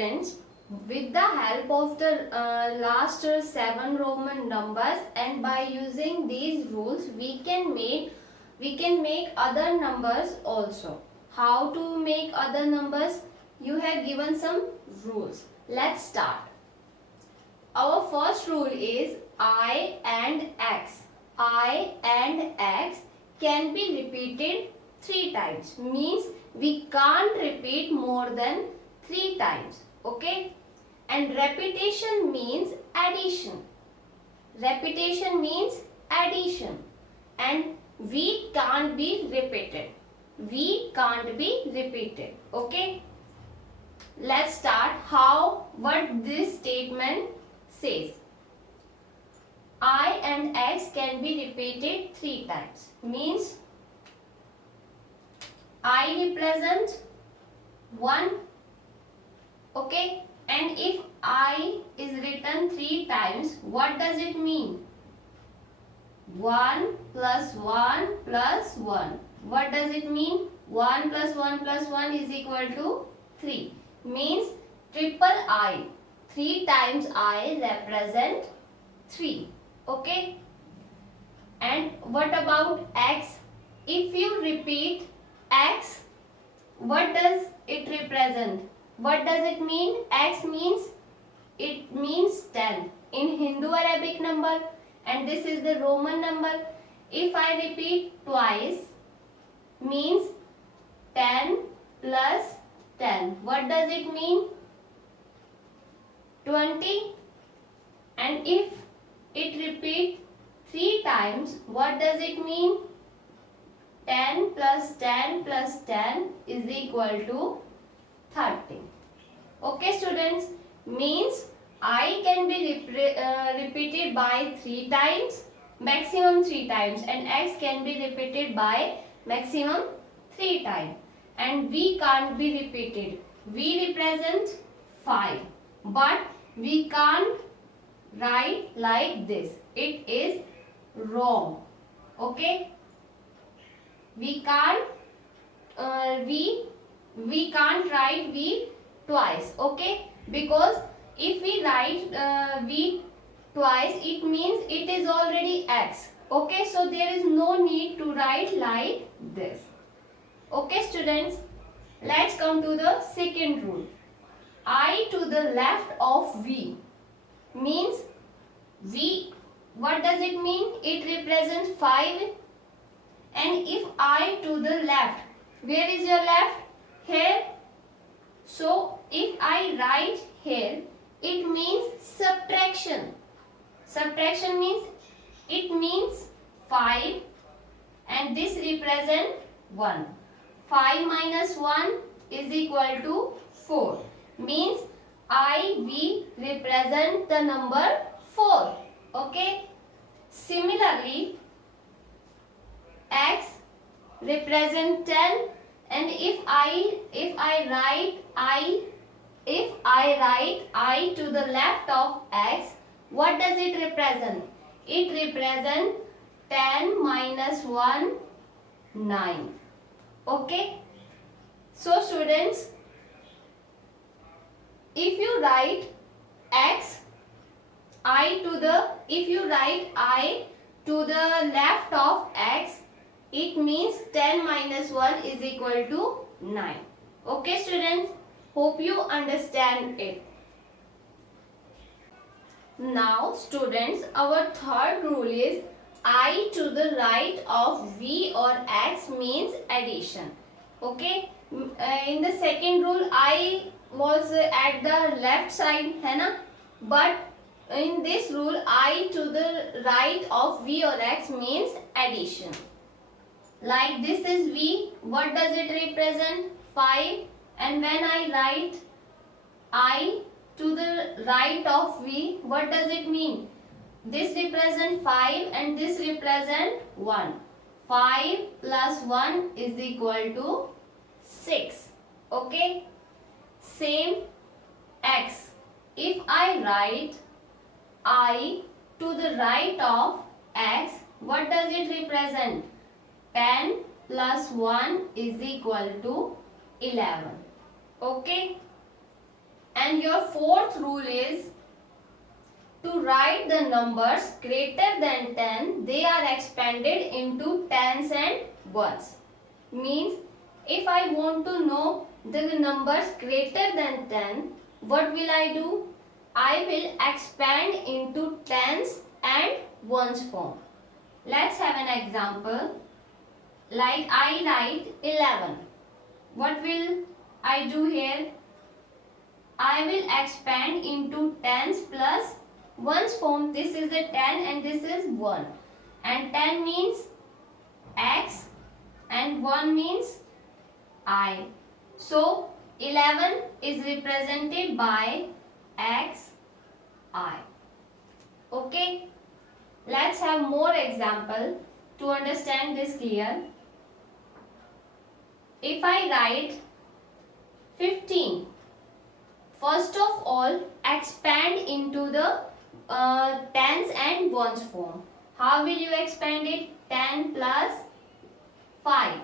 students, with the help of the last 7 Roman numbers and by using these rules we can make other numbers also. How to make other numbers? You have given some rules. Let's start. Our first rule is I and X. I and X can be repeated 3 times. Means we can't repeat more than 3 times. Okay? And repetition means addition. Repetition means addition. And we can't be repeated. We can't be repeated. Okay? Let's start what this statement says. I and X can be repeated 3 times. Means I represent 1. Okay? And if I is written 3 times, what does it mean? 1 plus 1 plus 1. What does it mean? 1 plus 1 plus 1 is equal to 3. Means triple I. 3 times I represent 3. Okay? And what about X? If you repeat X, what does it represent? What does it mean? X means, it means 10 in Hindu Arabic number, and this is the Roman number. If I repeat twice, means 10 plus 10. What does it mean? 20. And if it repeats 3 times, what does it mean? 10 plus 10 plus 10 is equal to 30. Okay students, means I can be repeated by 3 times, maximum 3 times, and X can be repeated by maximum 3 times, and V can't be repeated. V represent 5, but we can't write like this. It is wrong. Okay? We can't write V twice. Okay? Because if we write V twice, it means it is already X. Okay? So there is no need to write like this. Okay students? Let's come to the second rule. I to the left of V means V. What does it mean? It represents 5. And if I to the left, where is your left? Here. So if I write here, it means subtraction. Subtraction means, it means 5 and this represent 1. 5 minus 1 is equal to 4. Means IV represent the number 4. Okay? Similarly, X represent 10, and if I write I to the left of X, what does it represent? It represent 10 minus 1, 9. Okay? So students, if you write if you write I to the left of X, it means 10 minus 1 is equal to 9. Okay students? Hope you understand it. Now students, our third rule is I to the right of V or X means addition. Okay? In the second rule, I was at the left side, है ना? But in this rule, I to the right of V or X means addition. Like this is V. What does it represent? 5. And when I write I to the right of V, what does it mean? This represent 5 and this represent 1. 5 plus 1 is equal to 6. Okay? Same X. If I write I to the right of X, what does it represent? 10 plus 1 is equal to 11. Okay? And your fourth rule is to write the numbers greater than 10, they are expanded into tens and ones. Means if I want to know the numbers greater than 10, what will I do? I will expand into tens and ones form. Let's have an example. Like I write 11. What will I do here? I will expand into tens plus ones form. This is the 10 and this is 1. And 10 means x and 1 means I. So 11 is represented by x, I. Okay. Let's have more example to understand this clear. If I write 15, first of all expand into the tens and ones form. How will you expand it? 10 plus 5.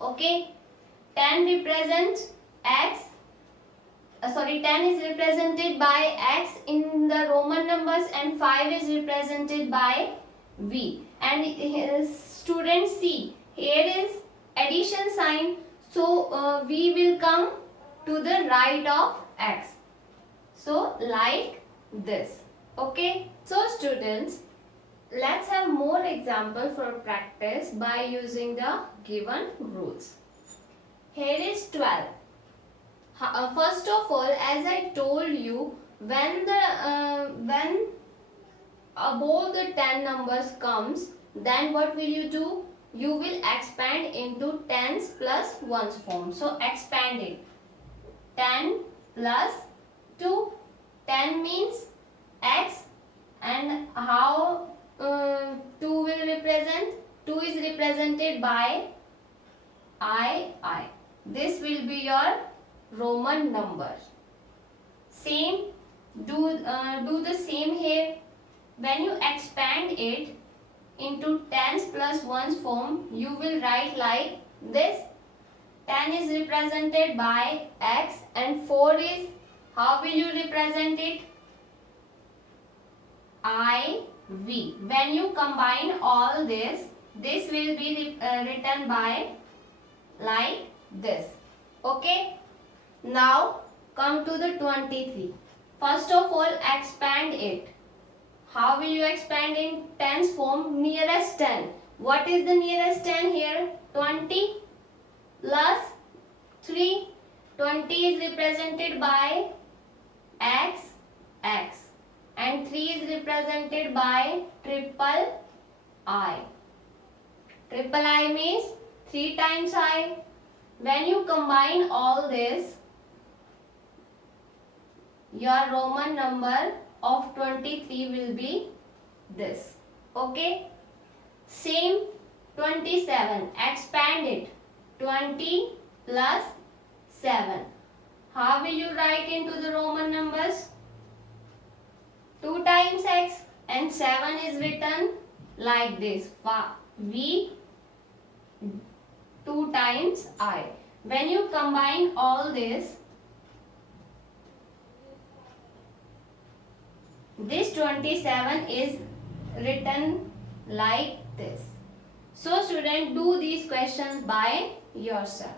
Okay. 10 represents x. 10 is represented by x in the Roman numbers and 5 is represented by v. And students see, here is addition sign, so v will come to the right of x. So like this. Okay. So students, let's have more example for practice by using the given rules. Here is 12. First of all, as I told you, when above the 10 numbers comes, then what will you do? You will expand into tens plus ones form. So expand it. 10 plus 2. 10 means x, and how 2 will represent? 2 is represented by I. This will be your Roman number. Same, do the same here. When you expand it into tens plus ones form, you will write like this. 10 is represented by x and 4 is, how will you represent it? IV. When you combine all this will be written by like this. Okay. Now come to the 23. First of all expand it. How will you expand in tens form? Nearest 10. What is the nearest 10 here? 20 plus 3. 20 is represented by x, and 3 is represented by triple I. Triple I means 3 times I. When you combine all this, your Roman number of 23 will be this. Okay. Same 27. Expand it. 20 plus 7. How will you write into the Roman numbers? 2 times x, and 7 is written like this. V 2 times I. When you combine all this 27 is written like this. So student, do these questions by yourself.